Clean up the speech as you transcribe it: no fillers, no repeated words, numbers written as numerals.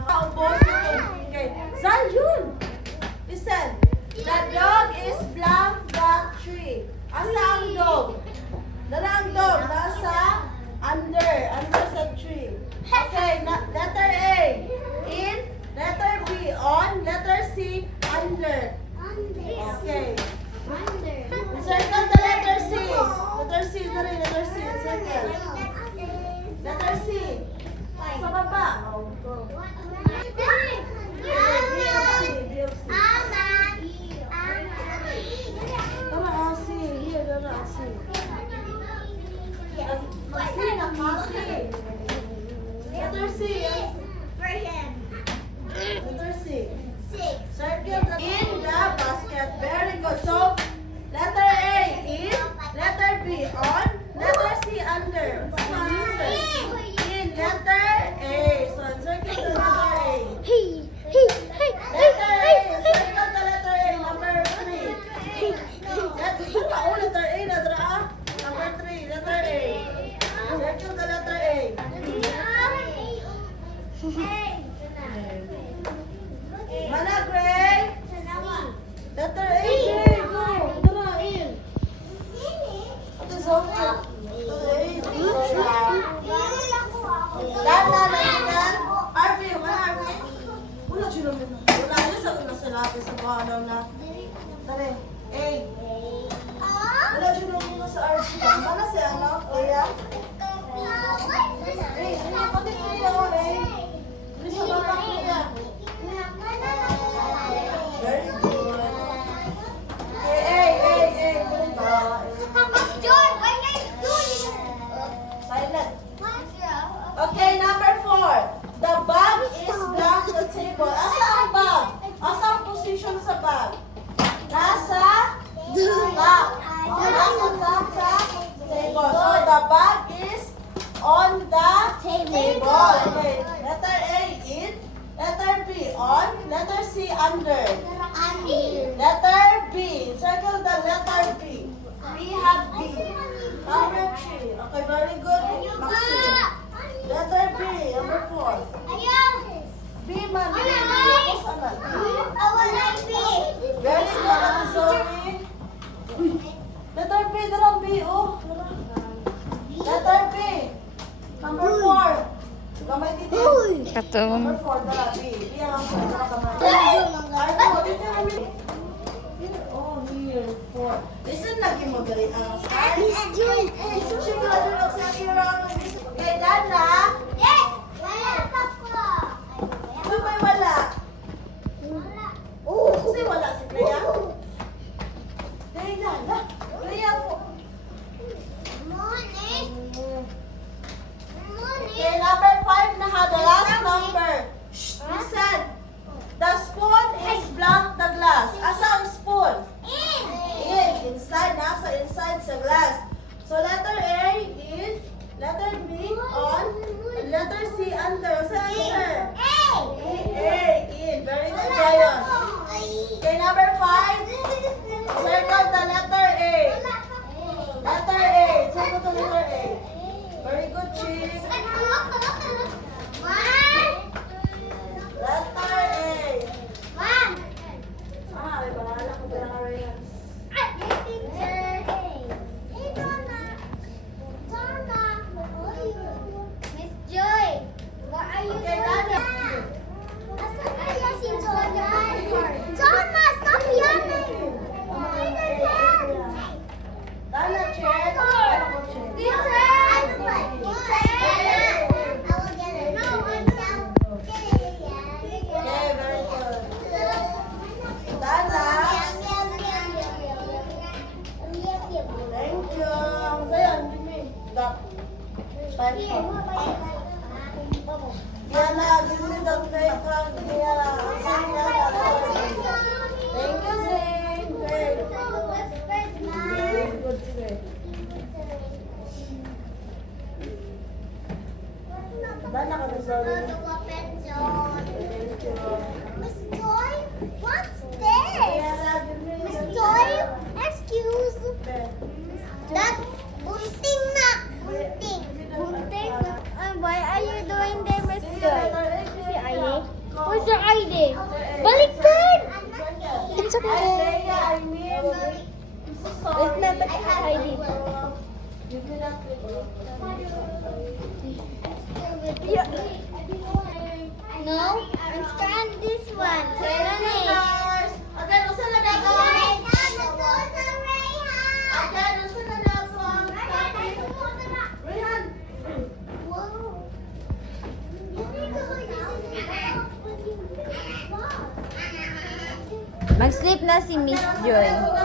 Nakaubos ito. Okay. Zal, yun. Listen. The dog is blank the tree. Asa ang dog? Dala ang dog. Nasa under. Under sa tree. Okay. Letter A. In. Letter B. On. Letter C. Under. Okay. Circle the letter C. Letter C. Dali. Letter C. Circle. Letter C. Sa baba. Oh, go. B of C. B of C. Tama, C. Here, tama, C. C na ka, C. Letter C. Letter C. Circle the in the basket. Very good. So, letter A in, letter B on, letter C under. Come on, answer. In letter A. So, circle the letter A. Letter A. Circle the letter A. Number 3. Letter A na dra. Number 3. Letter A. Circle the letter A. Mana Gray? Letter A. Gray. Go. Dra in. Ito sa Arvin, wala Arvin? Wala siya naman. Wala niya sa lapis sa mga ano na. Tara, A. Wala siya naman sa Arvin. Mana si ano? Kuya? A. Pati kuya o A. Hindi sa baba kuya. Very good. Okay, A. Silent. Okay, number 4. The bag is blank the table. Asa ang bag? Asa ang position sa bag? Nasa bag. Nasa sa table. So, the bag is on the table. Okay. Letter A in. Letter B on. Letter C under. Letter B. Circle the letter B. We have B. Number 3. Okay, very good. Maxine. Letter B. Number 4. B man. Tapos ano? Very good. Ate Zoe. Letter B. Darang B. Oh. Letter B. Number 4. Gamay dito. Number 4. Dara B. B ang oh, here. 4. Listen lagi mo gali ang style. Listen siya gala sa kira. Okay, Dana. Ano ba wala? Kasi wala si Clea. Dana. Clea po. Okay, number 5 na ha. The last number. Listen. The spoon is blank the glass. Asa ang spoon? In. Inside. Nasa inside sa glass. So, letter A in. Letter B on. And letter C under. Sa answer? A. In. Very good, Zion. Okay, number 5. Circle the letter A. Letter A. Circle the letter A. Very good, Chief. Letter A. May bahala ko pala ka rin. Okay, Dana. Dana, check. Dana ko check. Okay, very good. Dana. Thank you. Sayang, give me. That. Diana, give me the plate card. Diana. Thank you, Zane. Great. Very good today. Dana ka na sorry. Thank you. Miss Joy, what's this? Diana, give me Miss the Joy, excuse. plate. That bunting na. Bunting. Bunting. Why are you doing that, Miss Joy? Si Aye. Baliktad! It's okay. Ay, Leia, I mean, I'm so sorry. Wait na, Heidi. You did not No, I'm trying this one. $10. Okay, usa na na ko. Okay, usa na na ko. Rihan. Mag-sleep na si Miss Joy.